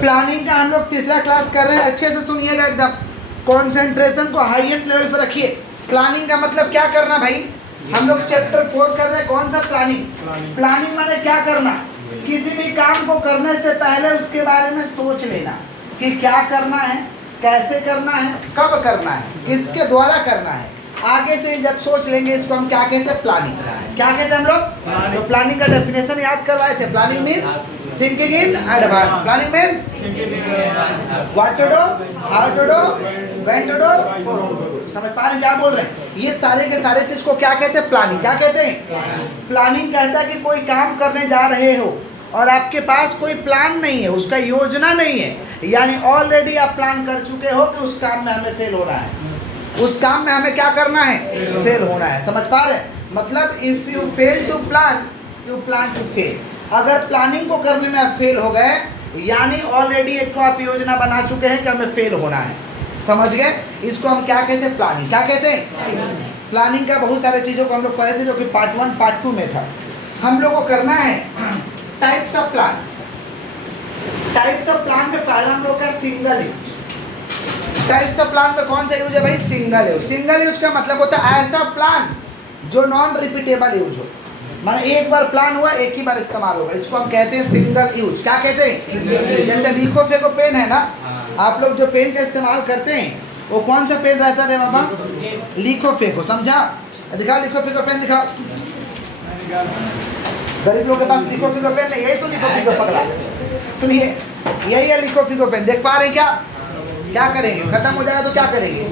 Planning का हम लोग तीसरा क्लास कर रहे हैं, अच्छे से सुनिएगा, एकदम कंसंट्रेशन को हाईएस्ट लेवल पर रखिए। प्लानिंग का मतलब क्या करना भाई, हम लोग चैप्टर 4 कर रहे हैं, कौन सा प्लानिंग। प्लानिंग माने क्या करना, किसी भी काम को करने से पहले उसके बारे में सोच लेना कि क्या करना है, कैसे करना है, कब करना है, किसके द्वारा करना है। आगे से जब सोच लेंगे इसको हम क्या कहते हैं, प्लानिंग। क्या कहते हैं हम लोग, तो प्लानिंग का डेफिनेशन याद करवाए थे। Planning means thinking in advance. Planning means what to do, how to do, when to do, for whom to do. समझ पा रहे हैं क्या बोल रहे हैं। ये सारे के सारे चीज को क्या कहते हैं, प्लानिंग। क्या कहते हैं, प्लानिंग कहता है कि कोई काम करने जा रहे हो और आपके पास कोई प्लान नहीं है, उसका योजना नहीं है, यानी ऑलरेडी आप प्लान कर चुके हो कि उस काम में हमें फेल होना है, उस काम में हमें क्या करना है, फेल होना है। समझ पा रहे हैं, मतलब if you fail to plan, you plan to fail. अगर प्लानिंग को करने में आप फेल हो गए, यानी ऑलरेडी एक तो आप योजना बना चुके हैं कि हमें फेल होना है। समझ गए, इसको हम क्या कहते हैं, प्लानिंग। क्या कहते हैं, प्लानिंग का बहुत सारे चीज़ों को हम लोग पढ़े थे, जो कि पार्ट 1 पार्ट 2 में था। हम लोग को करना है types of plan. Types of plan में पहला हम लोग का single use. Types of plan में कौन सा यूज है भाई, सिंगल यूज। सिंगल यूज का मतलब होता है ऐसा प्लान जो नॉन रिपीटेबल यूज हो, माने एक बार प्लान हुआ, एक ही बार इस्तेमाल होगा, इसको हम कहते हैं सिंगल यूज। क्या कहते हैं, जैसे लिखो फेंको पेन है ना, आप लोग जो पेन का इस्तेमाल करते हैं वो कौन सा पेन रहता है बाबा, लिखो फेंको। समझा, दिखाओ लिखो फेंको पेन दिखाओ। गरीब लोग के पास लिखो फेंको पेन नहीं, यही तो लिखो फेंको पगला। सुनिए, यही है लिखो फेंको पेन। देख पा रहे हैं क्या, क्या करेंगे, खत्म हो जाएगा तो क्या करेंगे,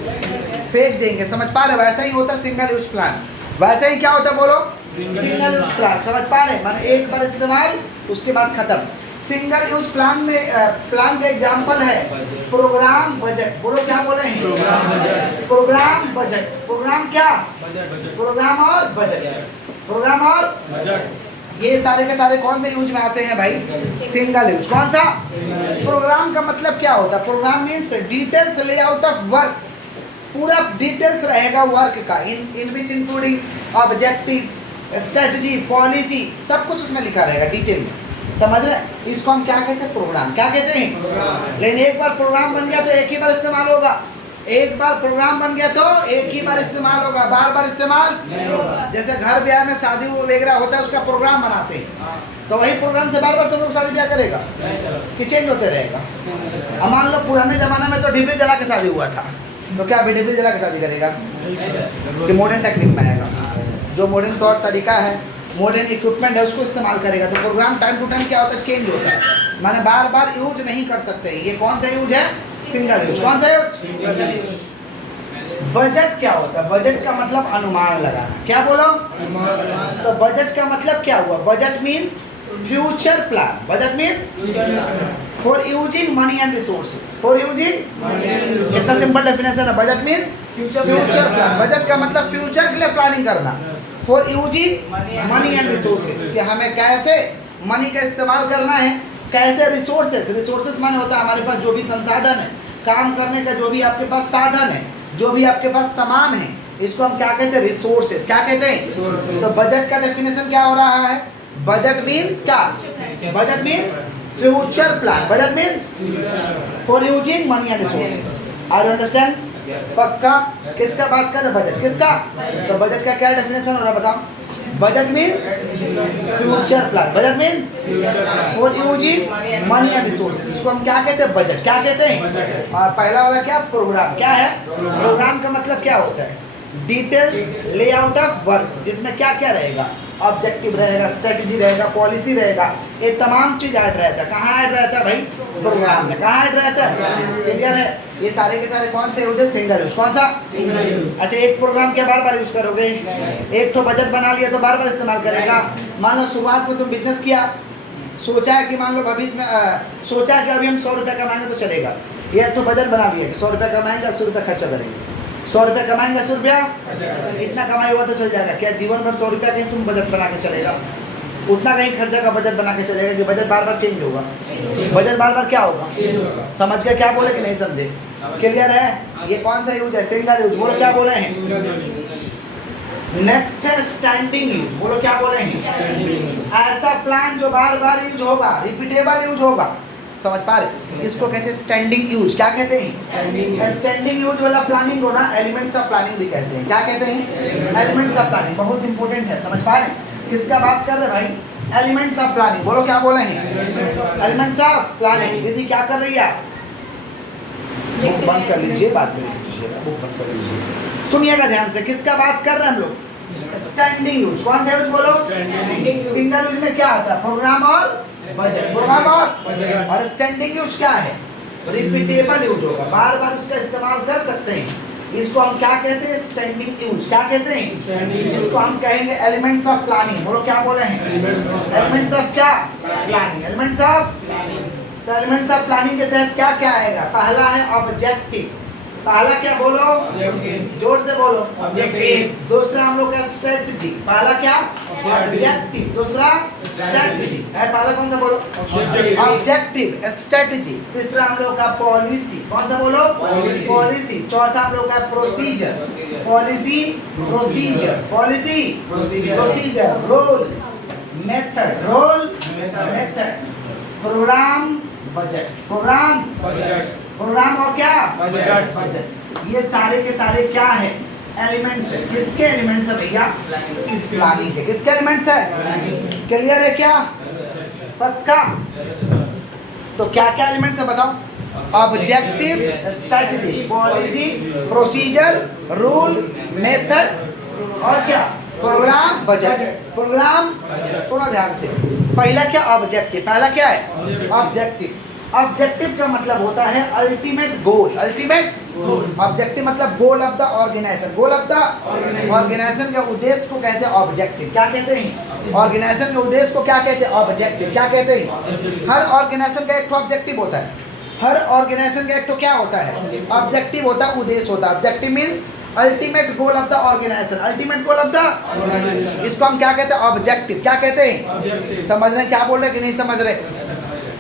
फेंक देंगे। समझ पा रहे, वैसा ही होता है सिंगल यूज प्लान। वैसा ही क्या होता है बोलो, सिंगल यूज प्लान। समझ पा रहे, माने एक बार इस्तेमाल, उसके बाद खत्म। सिंगल यूज प्लान में प्लान का एग्जांपल है प्रोग्राम, बजट। बोलो क्या बोले हैं, प्रोग्राम, बजट। प्रोग्राम क्या, प्रोग्राम और बजट, प्रोग्राम और बजट। ये सारे के सारे कौन से यूज में आते हैं भाई, सिंगल यूज। कौन सा, प्रोग्राम का मतलब क्या होता है, program means details layout of work. पूरा डिटेल्स रहेगा वर्क का, in which including objective, strategy, policy, सब कुछ उसमें लिखा रहेगा डिटेल में। समझ रहे, इसको हम क्या कहते हैं, प्रोग्राम। क्या कहते हैं, लेकिन एक बार प्रोग्राम बन गया तो एक ही बार इस्तेमाल होगा। एक बार प्रोग्राम बन गया तो एक ही बार इस्तेमाल होगा, बार बार इस्तेमाल नहीं होगा। जैसे घर ब्याह में शादी वगैरह होता है, उसका प्रोग्राम बनाते हैं, तो वही प्रोग्राम से बार बार तुम लोग शादी ब्याह करेगा कि चेंज होते रहेगा। अब मान लो पुराने जमाने में तो डिबरी जला के शादी हुआ था, तो क्या अभी डिबरी जला के शादी करेगा, कि मॉडर्न टेक्निक में आएगा, जो मॉडर्न तौर तरीका है, मॉडर्न इक्विपमेंट है, उसको इस्तेमाल करेगा। तो प्रोग्राम टाइम टू टाइम क्या होता है, चेंज होता है, माने बार बार यूज नहीं कर सकते। ये कौन सा यूज है, सिंगल यूज। कौन सा यूज, बजट क्या होता है, बजट का मतलब अनुमान लगाना। क्या बोलो, तो बजट का मतलब क्या हुआ, budget means future plan. Budget means for using money and resources, for using, कितना सिंपल डेफिनेशन है, budget means future plan. Budget का मतलब फ्यूचर के लिए प्लानिंग करना, for using money and resources, कि हमें कैसे मनी का इस्तेमाल करना है, कैसे रिसोर्सेज। रिसोर्सेज माने होता है हमारे पास जो भी संसाधन है, काम करने का जो भी आपके पास साधन है, जो भी आपके पास सामान है, इसको हम क्या कहते हैं, रिसोर्सेज। क्या कहते हैं, तो बजट का डेफिनेशन क्या हो रहा है, बजट मीन्स क्या, budget means future plan. Budget means for using money and resources. Are you understand, पक्का। किसका बात कर रहे, बजट किसका, तो बजट का क्या डेफिनेशन हो रहा है बताओ, budget means future plan, budget means for using money and resources, इसको हम क्या कहते हैं, बजट। क्या कहते हैं, और पहला वाला क्या, प्रोग्राम। क्या है, प्रोग्राम का मतलब क्या होता है, डिटेल्स लेआउट ऑफ वर्क, जिसमें क्या क्या रहेगा, ऑब्जेक्टिव रहेगा, स्ट्रेटजी रहेगा, पॉलिसी रहेगा, ये तमाम चीज ऐड रहता है। कहाँ ऐड रहता है भाई, प्रोग्राम में। कहाँ ऐड रहता है, क्लियर है। ये सारे के सारे कौन से यूज है, सिंगल यूज। कौन सा, अच्छा, एक प्रोग्राम क्या बार बार यूज करोगे, एक तो बजट बना लिया तो बार बार इस्तेमाल करेगा। मान लो शुरुआत में तुम बिजनेस किया, सोचा है कि मान लो अभी इसमें सोचा है कि अभी हम 100 रुपये कमाएंगे तो चलेगा, ये एक तो बजट बना लिया कि 100 रुपये कमाएंगे, 80 रुपये खर्चा करेंगे, 100 रुपये कमाएंगे, 80 रुपया इतना कमाई हुआ तो चल जाएगा। क्या जीवन भर 100 रुपया कहीं तुम बजट बना के चलेगा, उतना कहीं खर्चा का बजट बना के चलेगा कि बजट बार बार चेंज होगा, बजट बार बार क्या होगा, समझ गया क्या बोले कि नहीं समझे, क्लियर है। ये कौन सा यूज है, सिंगल यूज। बोलो क्या बोले हैं, नेक्स्ट है स्टैंडिंग यूज। बोलो क्या बोले हैं, ऐसा प्लान जो बार बार यूज होगा, रिपीटेबल यूज होगा। समझ पा रहे? इसको कहते हैं स्टैंडिंग यूज। क्या कहते हैं? स्टैंडिंग यूज वाला प्लानिंग को ना एलिमेंट्स ऑफ प्लानिंग भी कहते हैं। क्या कहते हैं? Elements of planning. बहुत इंपॉर्टेंट है, समझ पा रहे? किसका बात कर रहे भाई? Elements of planning. बोलो क्या बोले हैं? Elements of planning. दीदी क्या कर रही है? बुक बंद कर लीजिए, बात कर लीजिए, बुक बंद कर लीजिए। सुनिएगा ध्यान से, किसका बात कर रहे हैं हम लोग? Standing use. कौन सा यूज बोलो? सिंगल यूज में क्या आता है? प्रोग्राम और बजट। प्रोग्राम और स्टैंडिंग यूज क्या है? रिपीटेबल यूज होगा, बार बार उसका इस्तेमाल कर सकते हैं। इसको हम क्या कहते हैं? Standing use. क्या कहते हैं? जिसको हम कहेंगे एलिमेंट्स ऑफ प्लानिंग। बोलो क्या बोले हैं? एलिमेंट्स ऑफ क्या? प्लानिंग। Elements of. तो एलिमेंट्स ऑफ प्लानिंग के तहत क्या क्या आएगा? पहला है ऑब्जेक्टिव। पहला क्या बोलो? जोर से बोलो। ऑब्जेक्टिव। दूसरा हम लोग का स्ट्रेटजी। पहला क्या? ऑब्जेक्टिव। दूसरा स्ट्रेटजी है। पहला कौन सा बोलो? Objective, strategy. तीसरा हम लोग का पॉलिसी। कौन सा बोलो? पॉलिसी। चौथा हम लोग का procedure. Policy, procedure. Policy, procedure. Role, method. Role, method. Program, budget. Program, program और क्या? बजट। ये सारे के सारे क्या है? एलिमेंट्स है। किसके एलिमेंट्स है भैया? प्लानिंग के। किसके एलिमेंट्स है? क्लियर है क्या? पक्का? तो क्या क्या एलिमेंट्स है बताओ? Objective, strategy, policy, procedure, rule, method और क्या? Programme, budget. प्रोग्राम, सुनो ध्यान से। पहला क्या? ऑब्जेक्टिव। पहला क्या है? ऑब्जेक्टिव। ऑब्जेक्टिव का मतलब होता है अल्टीमेट गोल। अल्टीमेट ऑब्जेक्टिव मतलब goal of the organisation. Goal of the organisation के उद्देश्य को कहते हैं ऑब्जेक्टिव। क्या कहते हैं? ऑर्गेनाइजेशन के उद्देश्य को क्या कहते हैं? ऑब्जेक्टिव। क्या कहते हैं? हर ऑर्गेनाइजेशन का एक ऑब्जेक्टिव होता है। हर ऑर्गेनाइजेशन का एक तो क्या होता है? ऑब्जेक्टिव होता है, उद्देश्य होता है। Objective means ultimate goal of the organisation. Ultimate goal of the, इसको हम क्या कहते हैं? ऑब्जेक्टिव। क्या कहते हैं? समझ रहे हैं क्या बोल रहे हैं कि नहीं समझ रहे?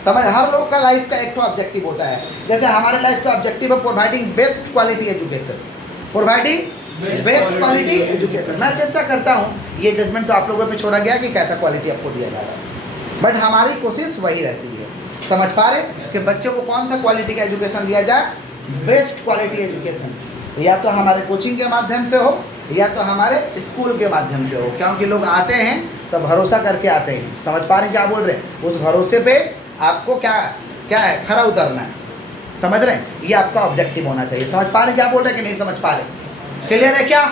समझ। हर लोग का लाइफ का एक तो ऑब्जेक्टिव होता है। जैसे हमारे लाइफ का ऑब्जेक्टिव है providing best quality education. Providing best quality education. मैं चेष्टा करता हूँ, ये जजमेंट तो आप लोगों पे छोड़ा गया कि कैसा क्वालिटी आपको दिया जा रहा है, बट हमारी कोशिश वही रहती है। समझ पा रहे कि बच्चों को कौन सा क्वालिटी का एजुकेशन दिया जाए? Best quality education. या तो हमारे कोचिंग के माध्यम से हो या तो हमारे स्कूल के माध्यम से हो, क्योंकि लोग आते हैं तो भरोसा करके आते हैं। समझ पा रहे क्या बोल रहे हैं? उस भरोसे पे आपको क्या क्या है? खरा उतरना है। समझ रहे हैं? ये आपका ऑब्जेक्टिव होना चाहिए। समझ पा रहे क्या बोल रहे हैं कि नहीं समझ पा रहे? क्लियर है क्या?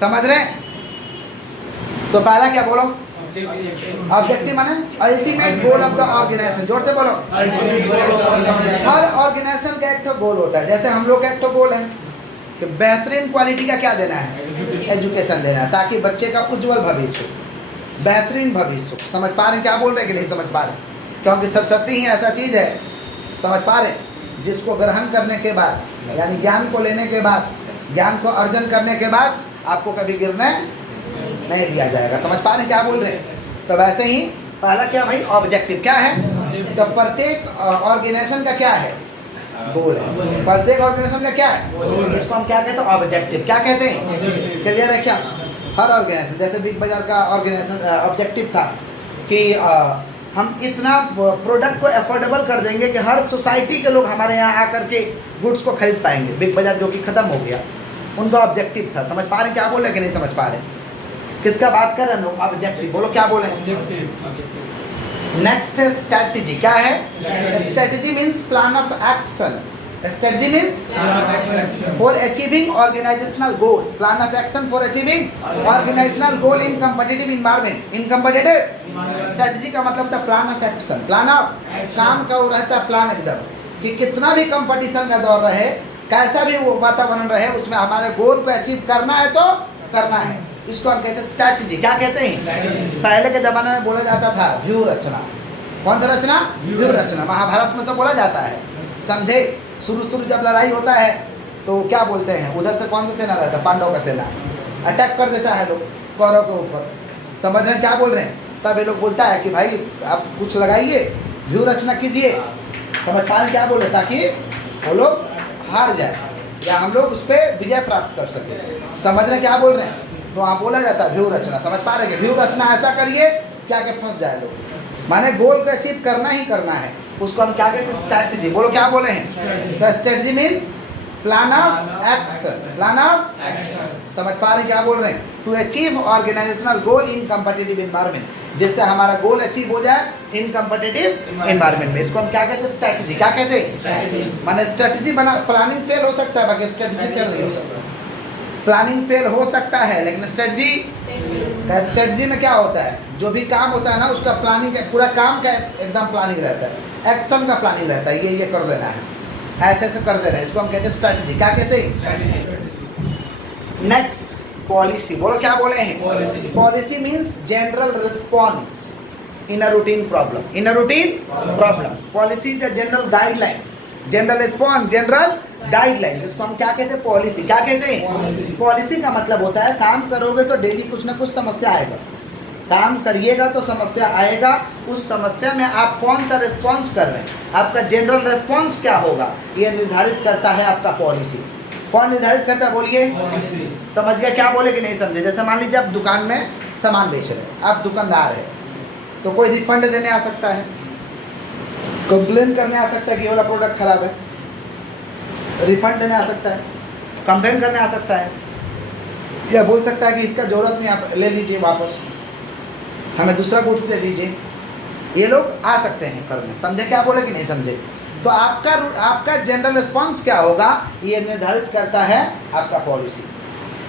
समझ रहे हैं? तो पहला क्या बोलो? ऑब्जेक्टिव माने ultimate goal of the organisation. जोर से बोलो। हर ऑर्गेनाइजेशन का एक तो गोल होता है। जैसे हम लोग का एक तो गोल है कि बेहतरीन क्वालिटी का क्या देना है? एजुकेशन देना है, ताकि बच्चे का उज्जवल भविष्य हो, बेहतरीन भविष्य हो। समझ पा रहे हैं क्या बोल रहे हैं कि नहीं समझ पा रहे? क्योंकि सरस्वती ही ऐसा चीज़ है, समझ पा रहे, जिसको ग्रहण करने के बाद यानी ज्ञान को लेने के बाद, ज्ञान को अर्जन करने के बाद आपको कभी गिरने नहीं दिया जाएगा। समझ पा रहे क्या बोल रहे हैं? तो वैसे ही पहला क्या भाई? ऑब्जेक्टिव। क्या है? तो प्रत्येक ऑर्गेनाइजेशन का क्या है? गोल है। प्रत्येक ऑर्गेनाइजेशन का क्या है? इसको हम क्या कहते हैं? ऑब्जेक्टिव। क्या कहते हैं? क्लियर है क्या? हर ऑर्गेनाइजेशन, जैसे बिग बाजार का ऑर्गेनाइजेशन ऑब्जेक्टिव था कि हम इतना प्रोडक्ट को अफोर्डेबल कर देंगे कि हर सोसाइटी के लोग हमारे यहाँ आकर के गुड्स को खरीद पाएंगे। बिग बाजार जो कि ख़त्म हो गया, उनका ऑब्जेक्टिव था। समझ पा रहे हैं क्या बोल रहे हैं कि नहीं समझ पा रहे? किसका बात कर रहे हैं लोग? ऑब्जेक्टिव। बोलो क्या बोले? नेक्स्ट है स्ट्रेटजी। क्या है? Strategy means plan of action. Strategy means for achieving organisational goal. Plan of action for achieving organisational goal in competitive environment. In competitive strategy का मतलब था plan of action. Plan of काम का वो रहता है प्लान एकदम, कि कितना भी कंपटीशन का दौर रहे, कैसा भी वो वातावरण रहे, उसमें हमारे गोल को अचीव करना है तो करना है। इसको हम कहते हैं स्ट्रैटेजी। क्या कहते हैं? पहले के ज़माने में बोला जाता था व्यूह रचना। कौन सा रचना? व्यूह रचना। महाभारत में तो बोला जाता है, समझे? शुरू जब लड़ाई होता है तो क्या बोलते हैं? उधर से कौन सा सेना रहता है? पांडव का सेना अटैक कर देता है लोग कौरव के ऊपर। समझ रहे हैं क्या बोल रहे हैं? तब ये लोग बोलता है कि भाई आप कुछ लगाइए, व्यूह रचना कीजिए। समझ पा रहे क्या बोले? ताकि वो लोग हार जाए या हम लोग उस पर विजय प्राप्त कर सकें। समझ रहे क्या बोल रहे हैं? तो वहाँ बोला जाता है व्यूह रचना। समझ पा रहे हैं? व्यूह रचना ऐसा करिए क्या कि फंस जाए लोग, माने गोल को अचीव करना ही करना है। उसको हम क्या कहते हैं? स्ट्रैटेजी। बोलो क्या बोले हैं? तो strategy means plan of action. Plan of, समझ पा रहे हैं क्या बोल रहे हैं? To achieve organisational goal in competitive environment, जिससे हमारा गोल अचीव हो जाए इन कम्पिटिटिव एनवायरनमेंट में। इसको हम क्या कहते हैं? स्ट्रैटेजी। क्या कहते हैं? माने स्ट्रैटेजी बना, प्लानिंग फेल हो सकता है, बाकी स्ट्रैटेजी फेल नहीं हो सकता। प्लानिंग फेल हो सकता है लेकिन स्ट्रेटजी में क्या होता है? जो भी काम होता है ना उसका प्लानिंग, पूरा काम का एकदम प्लानिंग रहता है, एक्शन का प्लानिंग रहता है। ये कर देना है, ऐसे ऐसे कर देना है, इसको हम कहते हैं स्ट्रेटजी। क्या कहते हैं? Next, policy. बोलो क्या बोले हैं? Policy means general response in a routine problem. In a routine problem, policy is general guidelines, general response, general guidelines. इसको हम क्या कहते हैं? पॉलिसी। क्या कहते हैं? पॉलिसी का मतलब होता है काम करोगे तो डेली कुछ ना कुछ समस्या आएगा, काम करिएगा तो समस्या आएगा। उस समस्या में आप कौन सा रिस्पॉन्स कर रहे हैं, आपका जनरल रिस्पॉन्स क्या होगा, ये निर्धारित करता है आपका पॉलिसी। कौन निर्धारित करता है? बोलिए। समझ गया क्या बोले कि नहीं समझे? जैसे मान लीजिए आप दुकान में सामान बेच रहे हैं, आप दुकानदार है, तो कोई रिफंड देने आ सकता है, कंप्लेन करने आ सकता है कि ये वाला प्रोडक्ट खराब है, रिफंड देने आ सकता है, कंप्लेन करने आ सकता है, या बोल सकता है कि इसका ज़रूरत नहीं, आप ले लीजिए वापस, हमें दूसरा गुड्स दे दीजिए। ये लोग आ सकते हैं करने। समझे क्या बोले कि नहीं समझे? तो आपका जनरल रिस्पॉन्स क्या होगा, ये निर्धारित करता है आपका पॉलिसी।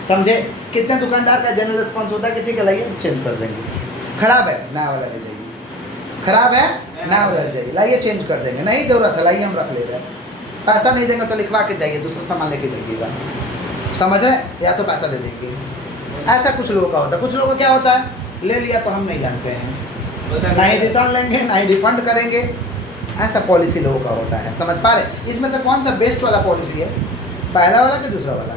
समझे? कितने दुकानदार का जनरल रिस्पॉन्स होता है कि ठीक है लाइए चेंज कर देंगे, खराब है नया वाला ले जाइए, खराब है नया वाला ले जाइए, लाइए चेंज कर देंगे, नहीं ज़रूरत है लाइए हम रख ले रहे हैं, पैसा नहीं देंगे तो लिखवा के जाइए, दूसरा सामान लेके जाइएगा। समझ रहे? या तो पैसा दे देंगे। ऐसा कुछ लोगों का होता है। कुछ लोगों का क्या होता है, ले लिया तो हम नहीं जानते हैं, ना ही रिटर्न लेंगे ना ही रिफंड करेंगे। ऐसा पॉलिसी लोगों का होता है। समझ पा रहे? इसमें से कौन सा बेस्ट वाला पॉलिसी है? पहला वाला कि दूसरा वाला?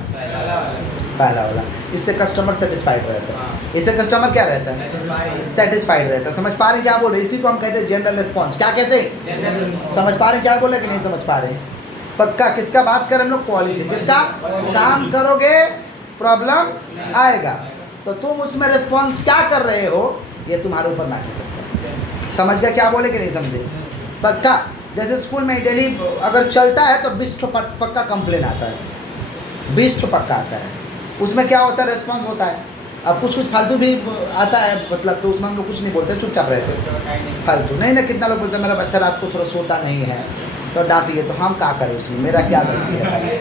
पहला वाला। इससे कस्टमर सेटिस्फाइड रहता है। इससे कस्टमर क्या रहता है? सेटिस्फाइड रहता है। समझ पा रहे क्या बोल रहे? इसी को हम कहते हैं जनरल रिस्पॉन्स। क्या कहते हैं? समझ पा रहे क्या बोले कि नहीं समझ पा रहे? पक्का किसका बात करें हम लोग? पॉलिसी। किसका? काम करोगे प्रॉब्लम आएगा, तो तुम उसमें रिस्पॉन्स क्या कर रहे हो ये तुम्हारे ऊपर मैटर करता है। समझ गया क्या बोले कि नहीं समझे? पक्का। जैसे स्कूल में डेली अगर चलता है तो 20 पक्का कंप्लेन आता है, 20 पक्का आता है। उसमें क्या होता है? रिस्पॉन्स होता है। अब कुछ फालतू भी आता है, मतलब तो उसमें हम लोग कुछ नहीं बोलते, चुपचाप रहते। फालतू नहीं ना, कितना लोग बोलते हैं मेरा बच्चा रात को थोड़ा सोता नहीं है तो डांटिए, तो हम क्या करें उसमें, मेरा क्या गलती है?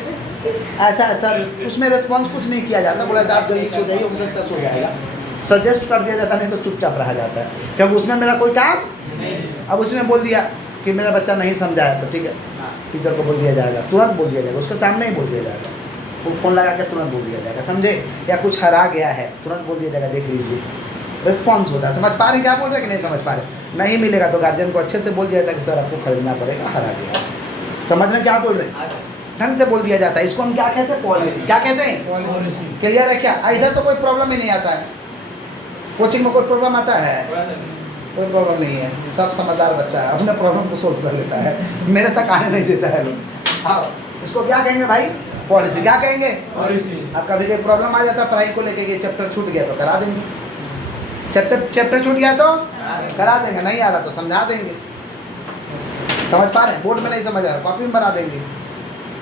ऐसा उसमें रिस्पॉन्स कुछ नहीं किया जाता। बोला आप जल्दी सो जाइए, हो सकता है सो जाएगा, सजेस्ट कर दिया जाता, नहीं तो चुपचाप रहा जाता है, क्योंकि उसमें मेरा कोई काम। अब उसमें बोल दिया कि मेरा बच्चा नहीं समझाया तो ठीक है, टीचर को बोल दिया जाएगा, तुरंत बोल दिया जाएगा, उसके सामने ही बोल दिया जाएगा, वो फ़ोन लगा के तुरंत बोल दिया जाएगा। समझे? या कुछ हरा गया है तुरंत बोल दिया जाएगा, देख लीजिए। रिस्पॉन्स होता है। समझ पा रहे क्या बोल रहे हैं कि नहीं समझ पा रहे? नहीं मिलेगा तो गार्जियन को अच्छे से बोल दिया जाता है कि सर आपको खरीदना पड़ेगा, हरा गया। समझ रहे क्या बोल रहे हैं? ढंग से बोल दिया जाता है। इसको हम क्या कहते हैं? पॉलिसी। क्या कहते हैं? क्लियर है क्या? इधर तो कोई प्रॉब्लम ही नहीं आता है। कोचिंग में कोई प्रॉब्लम आता है? कोई प्रॉब्लम नहीं है, सब समझदार बच्चा है, अपने प्रॉब्लम को सोल्व कर लेता है, मेरे तक आने नहीं देता है लोग। हाँ, इसको क्या कहेंगे भाई? पॉलिसी। क्या कहेंगे? पॉलिसी। अब कभी कोई प्रॉब्लम आ जाता है पढ़ाई को लेके कि चैप्टर छूट गया तो करा देंगे, चैप्टर छूट गया तो करा देंगे, नहीं आ रहा तो समझा देंगे। समझ पा रहे हैं? बोर्ड में नहीं समझ आ रहा, कॉपी में बना देंगे।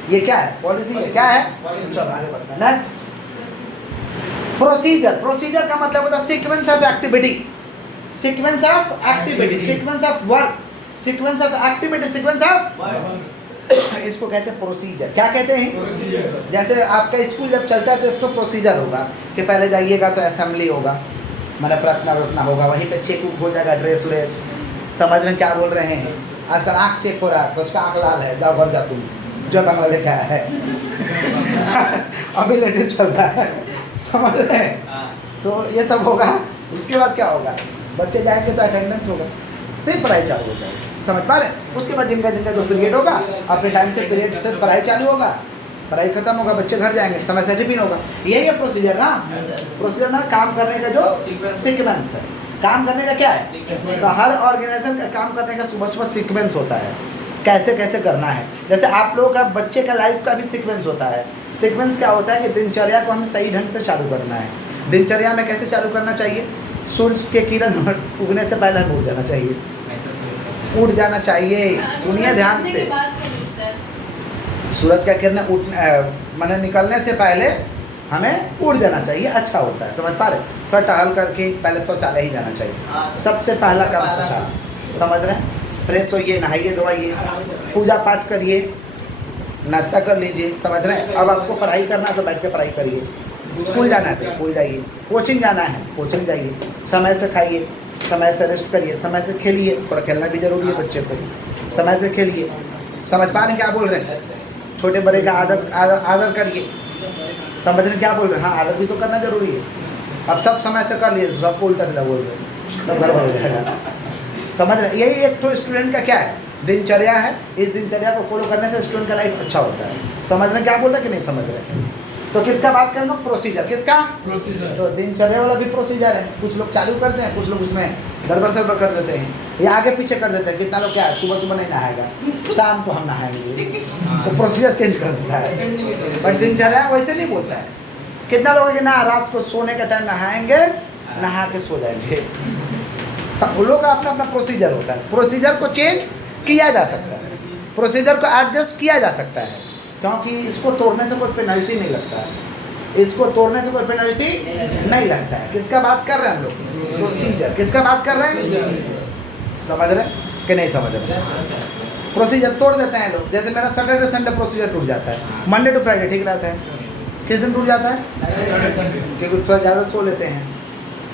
ये क्या है? पॉलिसी है। क्या है? चलो आगे बढ़ते हैं। Next, procedure. प्रोसीजर का मतलब होता है sequence of activity, sequence of activity, sequence of work, sequence of activity, sequence of, इसको कहते हैं प्रोसीजर। क्या कहते हैं? जैसे आपका स्कूल जब चलता है तो एक तो प्रोसीजर होगा कि पहले जाइएगा तो असेंबली होगा, मतलब प्रार्थना होगा, वहीं पे चेक हो जाएगा ड्रेस व्रेस। समझ रहे क्या बोल रहे हैं? आजकल आँख चेक हो रहा है, उसका आँख लाल है, जाओ घर जा तुम, जो बंगला लिखा है अभी लेटेस्ट चल रहा है। समझ रहे हैं? तो ये सब होगा। उसके बाद क्या होगा? बच्चे जाएंगे तो अटेंडेंस होगा, फिर पढ़ाई चालू हो जाएगी। समझ पा रहे? उसके बाद जिनका जो पीरियड होगा अपने टाइम से पीरियड से पढ़ाई चालू होगा, पढ़ाई खत्म होगा, बच्चे घर जाएंगे, समय से टिफिन होगा। यही है प्रोसीजर ना। प्रोसीजर ना काम करने का जो सीक्वेंस है, काम करने का क्या है? तो हर ऑर्गेनाइजेशन का काम करने का सुबह सुबह सीक्वेंस होता है, कैसे कैसे करना है। जैसे आप लोगों का बच्चे का लाइफ का भी सीक्वेंस होता है। सीक्वेंस क्या होता है कि दिनचर्या को हमें सही ढंग से चालू करना है। दिनचर्या में कैसे चालू करना चाहिए? सूर्य के किरण उगने से पहले हमें उठ जाना चाहिए। उड़ जाना चाहिए। सुनिए ध्यान से, सूरज का किरण मैंने निकलने से पहले हमें उड़ जाना चाहिए, अच्छा होता है, समझ पा रहे? थोड़ा टहल करके पहले शौचालय ही जाना चाहिए, सबसे पहला काम शौचालय, समझ रहे हैं? फ्रेश होइए, नहाइए धोइए, पूजा पाठ करिए, नाश्ता कर लीजिए, समझ रहे हैं? अब आपको पढ़ाई करना है तो बैठ के पढ़ाई करिए, स्कूल जाना है तो स्कूल जाइए, कोचिंग जाना है कोचिंग जाइए, समय से खाइए, समय से रेस्ट करिए, समय से खेलिए, थोड़ा खेलना भी जरूरी है बच्चे को, समय से खेलिए, समझ पा रहे हैं क्या बोल रहे हैं? छोटे बड़े का आदर करिए, समझ रहे क्या बोल रहे हैं? हाँ, आदर भी तो करना जरूरी है। अब सब समय से कर लिए, सबको उल्टा सीधा बोल रहे हैं, तब गड़बड़ हो जाएगा, समझ रहे? यही एक तो स्टूडेंट का क्या है, दिनचर्या है, इस दिनचर्या को फॉलो करने से स्टूडेंट का लाइफ अच्छा होता है। समझ रहे क्या बोल रहे हैं कि नहीं समझ रहे? तो किसका बात करना? प्रोसीजर, किसका? प्रोसीजर। तो दिनचर्या वाला भी प्रोसीजर है, कुछ लोग चालू करते हैं, कुछ लोग उसमें गड़बड़ सड़बड़ कर देते हैं, या आगे पीछे कर देते हैं। कितना लोग क्या है, सुबह सुबह नहीं नहाएगा, शाम को हम नहाएंगे, तो प्रोसीजर चेंज कर देता है, बट दिनचर्या वैसे नहीं बोलता है। कितना लोग ना रात को सोने का टाइम नहाएंगे, नहा के सो जाएंगे। सब लोगों का अपना अपना प्रोसीजर होता है, प्रोसीजर को चेंज किया जा सकता है, प्रोसीजर को एडजस्ट किया जा सकता है, क्योंकि इसको तोड़ने से कोई पेनल्टी नहीं लगता है, इसको तोड़ने से कोई पेनल्टी नहीं लगता है। किसका बात कर रहे हैं हम लोग? प्रोसीजर। किसका बात कर रहे हैं? समझ रहे कि नहीं समझ रहे? प्रोसीजर तोड़ देते हैं लोग। जैसे मेरा सैटरडे संडे प्रोसीजर टूट जाता है, मंडे टू फ्राइडे ठीक रहता है। किस दिन टूट जाता है? क्योंकि थोड़ा ज़्यादा सो लेते हैं,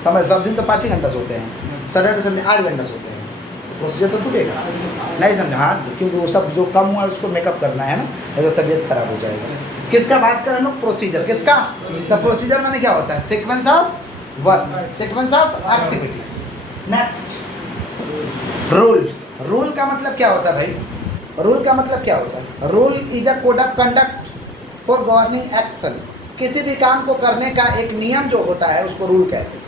समझ, सब दिन तो 5 ही घंटा सोते हैं, सैटरडे संडे 8 घंटा सोते हैं, प्रोसीजर तो टूटेगा नहीं, समझा? हाँ, क्योंकि वो सब जो कम हुआ है उसको मेकअप करना है ना, नहीं तो तबीयत खराब हो जाएगा। किसका बात कर रहे हैं? प्रोसीजर। किसका? तो प्रोसीजर माने क्या होता है? Sequence of work, sequence of activity. Next, rule. Rule का मतलब क्या होता है भाई? रूल का मतलब क्या होता है? Rule is a code of conduct for governing action. किसी भी काम को करने का एक नियम जो होता है उसको रूल कहते हैं।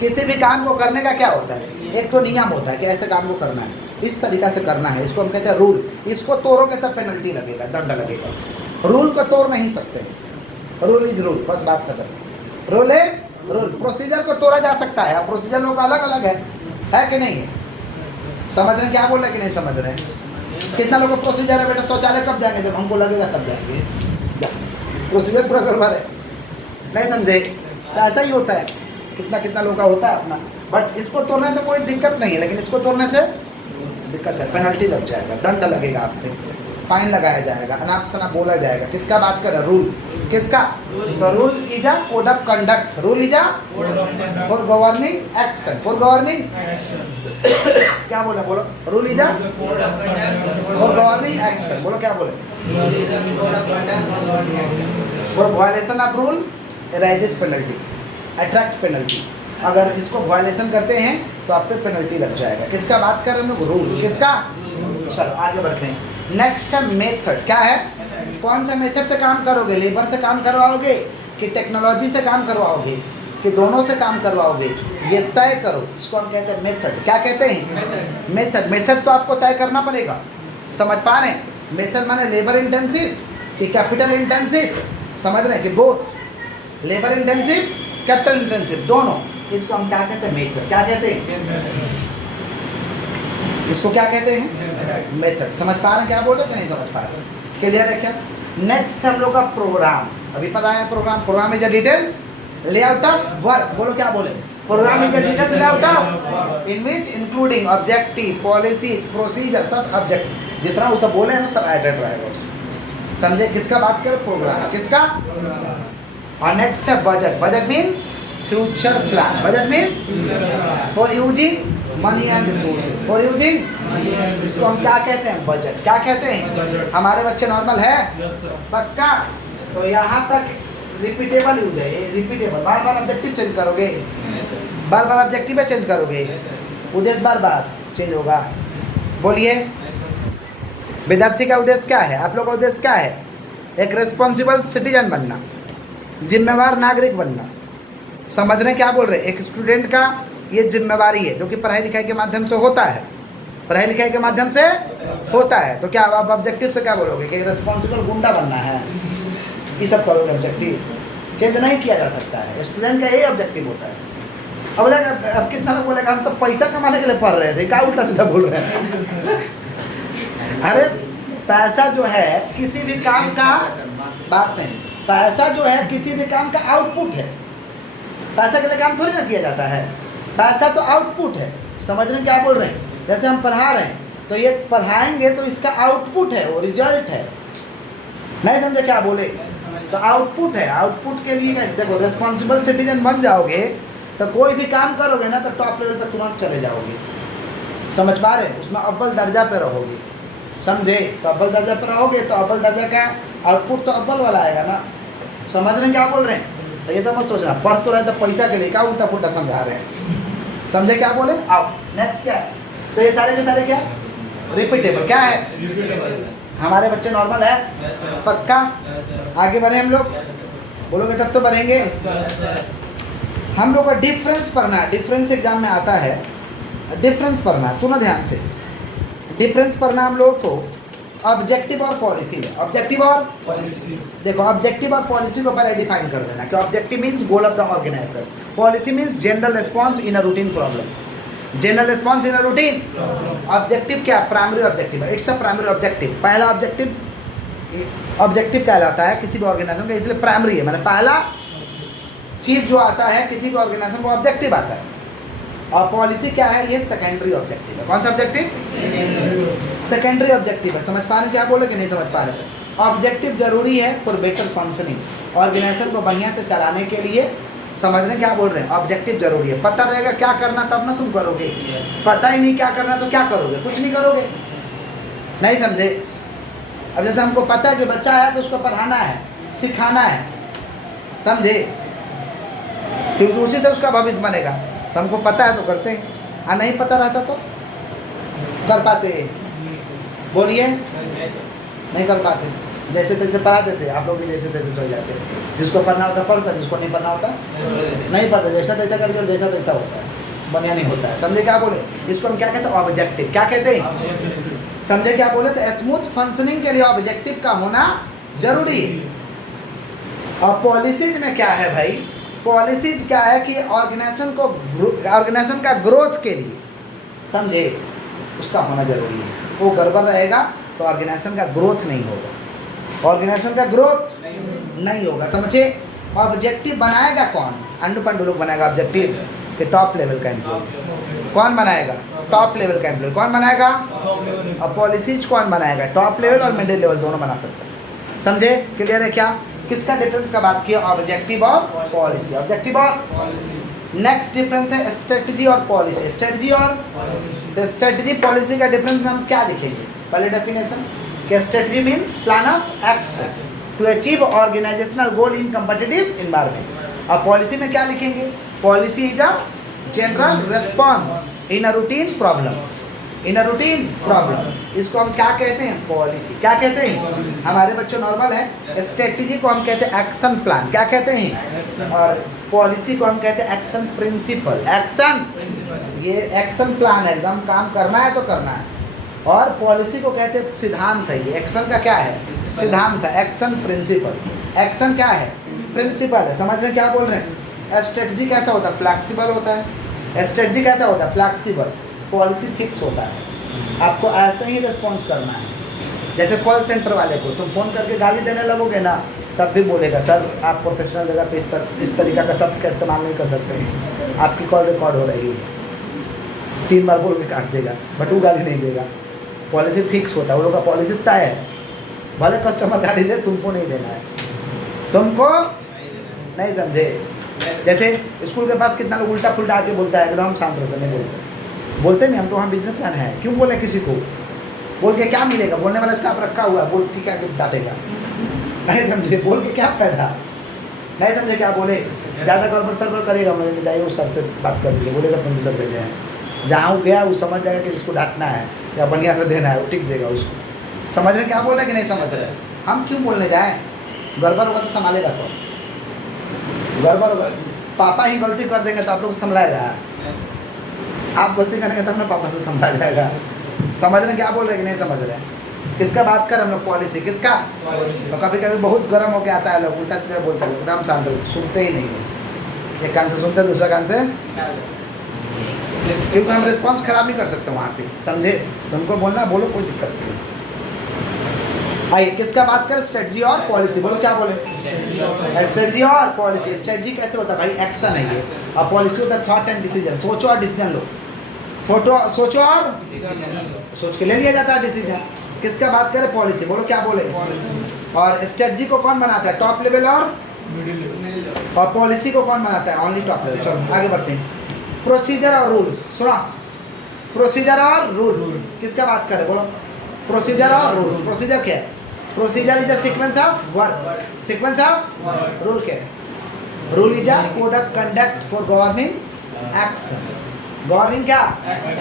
किसी भी काम को करने का क्या होता है? एक तो नियम होता है कि ऐसे काम को करना है, इस तरीक़ा से करना है, इसको हम कहते हैं रूल। इसको तोड़ोगे तब पेनल्टी लगेगा, दंड लगेगा। रूल को तोड़ नहीं सकते, रूल इज रूल, बस बात खत्म। रूल है रूल। प्रोसीजर को तोड़ा जा सकता है, प्रोसीजर लोग अलग अलग है कि नहीं? समझ रहे हैं क्या बोल रहे हैं कि नहीं समझ रहे हैं? कितना लोगों को प्रोसीजर है बेटा, शौचालय कब जाएंगे? जब हमको लगेगा तब जाएंगे। प्रोसीजर पूरा करवा रहे, नहीं समझे? तो ऐसा ही होता है, कितना कितना लोगों का होता है अपना। बट इसको तोड़ने से कोई दिक्कत नहीं है, लेकिन इसको तोड़ने से दिक्कत है, पेनल्टी लग जाएगा, दंड लगेगा, आप पे फाइन लगाया जाएगा, अनाप शनाप बोला जाएगा। किसका बात कर रहे हैं? रूल। किसका? तो rule is a code of conduct, rule is a for governing action, for governing क्या बोला? बोलो, rule is a for governing action, बोलो क्या बोले? For violation of rule rises penalty, attract penalty. अगर इसको वायलेशन करते हैं तो आप पे पेनल्टी लग जाएगा। किसका बात कर रहे हैं हम लोग? रूल। किसका? चलो आगे बढ़ते हैं। नेक्स्ट है मेथड। क्या है? कौन सा मेथड से काम करोगे? लेबर से काम करवाओगे कि टेक्नोलॉजी से काम करवाओगे कि दोनों से काम करवाओगे? ये तय करो, इसको हम कहते हैं मेथड। क्या कहते हैं? मेथड। मेथड तो आपको तय करना पड़ेगा, समझ पा रहे हैं? मेथड माने लेबर इंटेंसिव कि कैपिटल इंटेंसिव, समझ रहे हैं कि both labour intensive capital intensive दोनों। इसको हम क्या कहते हैं? मेथड। क्या कहते हैं? इसको क्या कहते हैं? मेथड। समझ पा रहे हैं क्या बोल रहे हैं कि नहीं समझ पा रहे? क्लियर है क्या? नेक्स्ट हम लोग का प्रोग्राम। अभी पता है program. Program is a details layout of work. बोलो क्या बोले? Program is a details layout of in which including objective, policy, procedure, सब ऑब्जेक्ट जितना वो सब बोले हैं ना, सब एडेड रहेगा उसमें। समझे? किसका बात करो? प्रोग्राम। किसका? और नेक्स्ट है budget. Budget means future plan. Budget means for using money and resources, for using. इसको हम क्या कहते हैं? बजट। क्या कहते हैं? हमारे बच्चे नॉर्मल है? पक्का? तो यहाँ तक रिपीटेबल यूज है, रिपीटेबल। बार बार ऑब्जेक्टिव चेंज करोगे, बार बार ऑब्जेक्टिव चेंज करोगे, उद्देश्य बार बार चेंज होगा। बोलिए, विद्यार्थी का उद्देश्य क्या है? आप लोग का उद्देश्य क्या है? एक रिस्पॉन्सिबल सिटीजन बनना, जिम्मेवार नागरिक बनना। समझ रहे हैं क्या बोल रहे हैं? एक स्टूडेंट का ये जिम्मेवारी है जो कि पढ़ाई लिखाई के माध्यम से होता है, पढ़ाई लिखाई के माध्यम से होता है। तो क्या आप ऑब्जेक्टिव से क्या बोलोगे कि रिस्पॉन्सिबल गुंडा बनना है, ये सब करोगे? ऑब्जेक्टिव चेंज नहीं किया जा सकता है, स्टूडेंट का यही ऑब्जेक्टिव होता है। अब बोले अब कितना लोग बोलेगा हम तो पैसा कमाने के लिए पढ़ रहे थे, क्या उल्टा सीधा बोल रहे हैं। अरे पैसा जो है किसी भी काम का बात नहीं, पैसा जो है किसी भी काम का आउटपुट है। पैसा के लिए काम थोड़ी ना किया जाता है, पैसा तो आउटपुट है। समझ रहे हैं क्या बोल रहे हैं? जैसे हम पढ़ा रहे हैं तो ये पढ़ाएंगे तो इसका आउटपुट है, वो रिजल्ट है। नहीं समझे क्या बोले? तो आउटपुट है, आउटपुट के लिए देखो रिस्पॉन्सिबल सिटीजन बन जाओगे तो कोई भी काम करोगे ना तो टॉप लेवल पर तुरंत चले जाओगे। समझ पा रहे हैं? उसमें अव्वल दर्जा पे रहोगे, समझे? तो अव्वल दर्जा पे रहोगे तो अव्वल दर्जा का आउटपुट तो अव्वल वाला आएगा ना। समझ रहे हैं क्या बोल रहे हैं? तो ये सब मत सोचना पढ़ तो रहे तो पैसा के लिए क्या उल्टा पुल्टा समझा रहे हैं। समझे क्या बोले? आओ नेक्स्ट क्या है? तो ये सारे के सारे क्या रिपीटेबल क्या है? हमारे बच्चे नॉर्मल है, पक्का? आगे बढ़े हम लोग, बोलोगे तब तो बढ़ेंगे। हम लोग का डिफरेंस पढ़ना है, डिफरेंस एग्जाम में आता है, डिफरेंस पढ़ना है। सुनो ध्यान से, डिफरेंस पढ़ना हम लोग को ऑब्जेक्टिव और पॉलिसी है। ऑब्जेक्टिव और पॉलिसी, देखो ऑब्जेक्टिव और पॉलिसी को पहले डिफाइन कर देना कि objective means goal of the organiser, policy means general response in a routine problem. General response in a routine, objective क्या? प्राइमरी ऑब्जेक्टिव है, इट्स अ प्राइमरी ऑब्जेक्टिव। पहला ऑब्जेक्टिव कहलाता है किसी भी ऑर्गेनाइजेशन का, इसलिए प्राइमरी है, मैंने पहला चीज़ जो आता है किसी भी ऑर्गेनाइजेशन को ऑब्जेक्टिव आता है। और पॉलिसी क्या है? ये सेकेंडरी ऑब्जेक्टिव है। कौन सा ऑब्जेक्टिव? सेकेंडरी ऑब्जेक्टिव है। समझ पा रहे हैं क्या बोले कि नहीं समझ पा रहे? ऑब्जेक्टिव जरूरी है फॉर बेटर फंक्शनिंग, ऑर्गेनाइजेशन को बढ़िया से चलाने के लिए। समझ रहे हैं क्या बोल रहे हैं? ऑब्जेक्टिव जरूरी है। पता रहेगा क्या करना तब ना तुम करोगे, पता ही नहीं क्या करना तो क्या करोगे? कुछ नहीं करोगे। नहीं समझे? अब जैसे हमको पता है कि बच्चा है तो उसको पढ़ाना है, सिखाना है, समझे? क्योंकि उसी से उसका भविष्य बनेगा। तो हमको पता है तो करते हैं, और नहीं पता रहता तो कर पाते? बोलिए, नहीं कर पाते। जैसे तैसे पढ़ा देते, आप लोग भी जैसे तैसे चल जाते। जिसको पढ़ना होता पढ़ता, जिसको नहीं पढ़ना होता नहीं पढ़ता। जैसा तैसा करके जैसा तैसा होता है, बढ़िया नहीं होता है। समझे क्या बोले? इसको हम क्या कहते हैं? ऑब्जेक्टिव। क्या कहते हैं? समझे क्या बोले? तो स्मूथ फंक्शनिंग के लिए ऑब्जेक्टिव का होना जरूरी है। और पॉलिसीज में क्या है भाई? पॉलिसीज क्या है कि ऑर्गेनाइजेशन का ग्रोथ के लिए, समझे, उसका होना जरूरी है। वो गड़बड़ रहेगा तो ऑर्गेनाइजेशन का ग्रोथ नहीं होगा, ऑर्गेनाइजेशन का ग्रोथ नहीं होगा। समझे? ऑब्जेक्टिव बनाएगा कौन? अंडू पंडू लोग बनाएगा ऑब्जेक्टिव के टॉप लेवल का एम्प्लॉय। कौन बनाएगा? टॉप लेवल का एम्प्लॉय। कौन बनाएगा? और पॉलिसीज कौन बनाएगा? टॉप लेवल और मिडिल लेवल दोनों बना सकते हैं। समझे? क्लियर है क्या? किसका डिफरेंस का बात किया? ऑब्जेक्टिव और पॉलिसी। ऑब्जेक्टिव और नेक्स्ट डिफरेंस है स्ट्रेटजी और पॉलिसी। स्ट्रेटजी और तो स्ट्रेटजी पॉलिसी का डिफरेंस में हम क्या लिखेंगे? पहले डेफिनेशन कि strategy means plan of action to achieve organisational goal in competitive environment. और पॉलिसी में क्या लिखेंगे? Policy is a general response in a routine problem. In a routine problem, इसको हम क्या कहते हैं? पॉलिसी। क्या कहते हैं? हमारे बच्चे नॉर्मल है। स्ट्रेटजी को हम कहते हैं एक्शन प्लान। क्या कहते हैं? और पॉलिसी को हम कहते हैं एक्शन प्रिंसिपल। एक्शन, ये एक्शन प्लान है, एकदम काम करना है तो करना है। और पॉलिसी को कहते हैं सिद्धांत है। ये एक्शन का क्या है? सिद्धांत है। Action principal. एक्शन क्या है? प्रिंसिपल है। समझ रहे क्या बोल रहे हैं? स्ट्रेटजी कैसा होता है? फ्लैक्सीबल होता है। स्ट्रेटजी कैसा होता है? फ्लैक्सीबल। पॉलिसी फिक्स होता है, आपको ऐसे ही रिस्पॉन्स करना है। जैसे कॉल सेंटर वाले को तुम फ़ोन करके गाली देने लगोगे ना, तब भी बोलेगा सर आप प्रोफेशनल जगह पे इस तरीका का शब्द का इस्तेमाल नहीं कर सकते हैं, आपकी कॉल रिकॉर्ड हो रही है। 3 बार बोल के काट देगा, बट वो गाली नहीं देगा। पॉलिसी फिक्स होता है, वो लोग का पॉलिसी तय है। भले कस्टमर गाली दे, तुमको नहीं देना है, तुमको नहीं समझे। जैसे स्कूल के पास कितना लोग उल्टा पुल्टा आके बोलता है, एकदम शांत रहता नहीं बोलते नहीं, हम तो वहाँ बिजनेसमैन हैं, क्यों बोले किसी को? बोल के क्या मिलेगा? बोलने वाला स्टाफ रखा हुआ है, बोल ठीक है कि डांटेगा। नहीं समझे? बोल के क्या फायदा? नहीं समझे क्या बोले? ज़्यादा गड़बड़ सड़बड़ करेगा, मुझे जाइए उस सर से बात कर लीजिए, बोलेगा प्रोड्यूसर भेजे हैं। जहाँ वो गया वो समझ जाएगा कि इसको डांटना है या बढ़िया से देना है, वो टिक देगा उसको। समझ रहे क्या बोल रहे कि नहीं समझ रहे? हम क्यों बोलने जाएँ? गड़बड़ होगा तो संभालेगा कौन? गड़बड़ होगा, पापा ही गलती कर देंगे तो आप लोग संभलाएगा? आप गलती करेंगे तब ना पापा से संभाला जाएगा। समझ रहे क्या बोल रहे कि नहीं समझ रहे? किसका बात कर हम लोग? पॉलिसी। किसका? तो कभी कभी बहुत गर्म होकर आता है लोग, उल्टा सीधा बोलते हैं, एकदम शांत, सुनते ही नहीं है। एक कान से सुनते हैं, दूसरा कान से, क्योंकि हम रिस्पॉन्स खराब नहीं कर सकते वहाँ पे, समझे? तुमको बोलना बोलो, कोई दिक्कत नहीं। आइए किसका बात करें? स्ट्रेटजी और पॉलिसी। बोलो क्या बोले? स्ट्रेटजी और पॉलिसी। स्ट्रेटजी कैसे होता है भाई? एक्शन है ये। और पॉलिसी होता है थॉट एंड डिसीजन, सोचो और डिसीजन लो। सोचो और सोच के ले लिया जाता है डिसीजन। किसका बात करें? पॉलिसी। बोलो क्या बोले? और स्ट्रेटजी को कौन बनाता है? टॉप लेवल और पॉलिसी को कौन बनाता है? Only top level. चलो आगे बढ़ते हैं। प्रोसीजर और रूल। सुना, प्रोसीजर और रूल किसका बात करें? बोलो प्रोसीजर और रूल। प्रोसीजर क्या है? Procedure is a sequence of work, sequence of rule क्या है? Rule is a code of conduct for governing action. Governing क्या?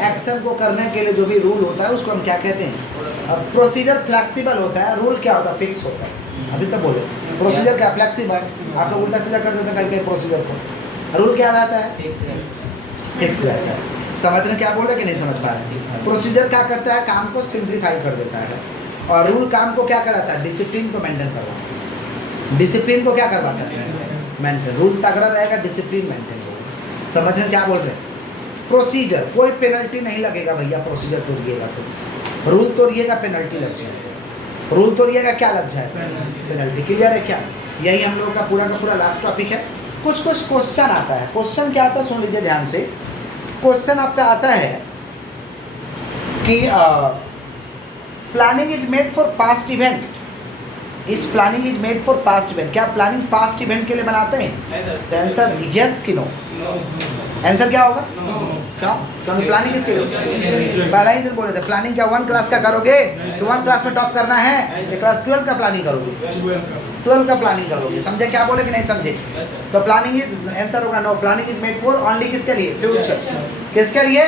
एक्शन को करने के लिए जो भी रूल होता है उसको हम क्या कहते हैं? अब प्रोसीजर फ्लेक्सिबल होता है, रूल क्या होता है? फिक्स होता है। अभी तक बोलो प्रोसीजर क्या? फ्लेक्सिबल। आप लोग उल्टा सीधा कर देते हैं कहीं प्रोसीजर को। रूल क्या रहता है? फिक्स रहता है। समझ रहे क्या बोल रहे कि नहीं समझ पा रहे? प्रोसीजर क्या करता है? काम को सिंप्लीफाई कर देता है। और रूल काम को क्या कराता है? डिसिप्लिन को मेंटेन करवाता है। डिसिप्लिन को क्या करवाता है? मेंटेन। रूल तगड़ा रहेगा, डिसिप्लिन मेंटेन होगा। समझ रहे क्या बोल रहे हैं? प्रोसीजर, कोई पेनल्टी नहीं लगेगा भैया प्रोसीजर तोड़िएगा तो। रूल तोड़िएगा पेनल्टी लग जाएगा। रूल तोड़िएगा क्या लग जाएगा? पेनल्टी। क्लियर है क्या? यही हम लोगों का पूरा लास्ट टॉपिक है। कुछ क्वेश्चन आता है। क्वेश्चन क्या आता है सुन लीजिए ध्यान से। क्वेश्चन आपका आता है कि planning is made for past event. Is planning is made for past event. क्या प्लानिंग पास्ट इवेंट के लिए बनाते हैं? तो आंसर यस कि नो? आंसर क्या होगा? क्या? क्योंकि प्लानिंग किसके लिए? पहला ही दिन बोले थे प्लानिंग क्या 1 क्लास का करोगे तो 1 क्लास में टॉप करना है, ये क्लास 12 का प्लानिंग करोगे, 12 का प्लानिंग करोगे। समझे क्या बोले कि नहीं समझे? तो प्लानिंग इज आंसर होगा no. Planning is made for only किसके लिए? फ्यूचर। किसके लिए?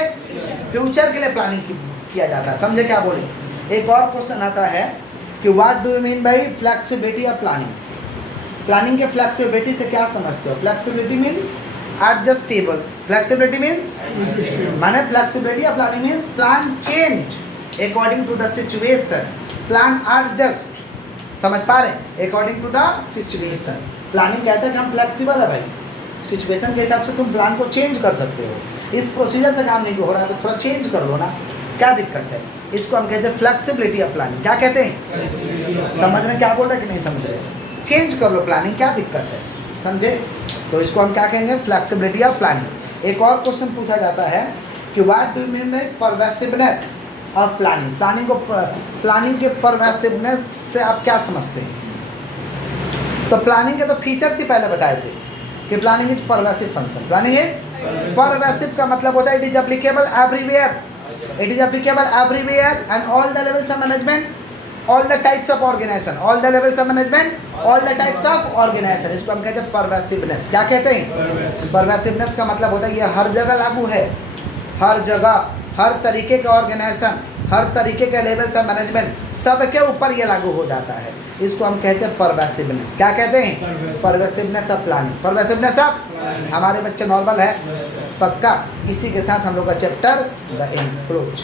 फ्यूचर के लिए प्लानिंग किया जाता है। समझे क्या बोले? एक और क्वेश्चन आता है कि what do you mean by flexibility of planning. Planning के फ्लेक्सिबिलिटी से क्या समझते हो? Flexibility means adjustable. Flexibility means माने flexibility of planning means plan change according to the situation, plan adjust. समझ पा रहे हैं? According to the situation. Planning कहता है कि हम फ्लेक्सिबल है भाई, सिचुएशन के हिसाब से तुम प्लान को चेंज कर सकते हो। इस प्रोसीजर से काम नहीं हो रहा है तो थोड़ा चेंज कर लो ना, क्या दिक्कत है? इसको हम कहते हैं फ्लेक्सिबिलिटी ऑफ प्लानिंग। क्या कहते हैं? समझ रहे हैं क्या बोल रहे हैं कि नहीं समझ रहे? चेंज कर लो प्लानिंग, क्या दिक्कत है? समझे? तो इसको हम क्या कहेंगे? Flexibility of planning. एक और क्वेश्चन पूछा जाता है कि what do you mean by pervasiveness of planning. Planning को प्लानिंग के परवेसिवनेस से आप क्या समझते हैं? तो प्लानिंग के तो फीचर्स ही पहले बताए थे कि planning is pervasive function. Planning is pervasive का मतलब होता है it is applicable everywhere. It is applicable everywhere and all the levels of management, all the types of organization, all the levels of management, all the types of organization। इसको हम कहते हैं pervasiveness. क्या कहते हैं? परवेसिवनेस का मतलब होता है ये हर जगह लागू है, हर जगह, हर तरीके का ऑर्गेनाइजेशन, हर तरीके के लेवल ऑफ मैनेजमेंट, सबके ऊपर ये लागू हो जाता है। इसको हम कहते हैं परवेसिवनेस। क्या कहते हैं? Pervasiveness of planning. Pervasiveness of हमारे बच्चे नॉर्मल है पक्का। इसी के साथ हम लोग का चैप्टर द एंड क्लोज।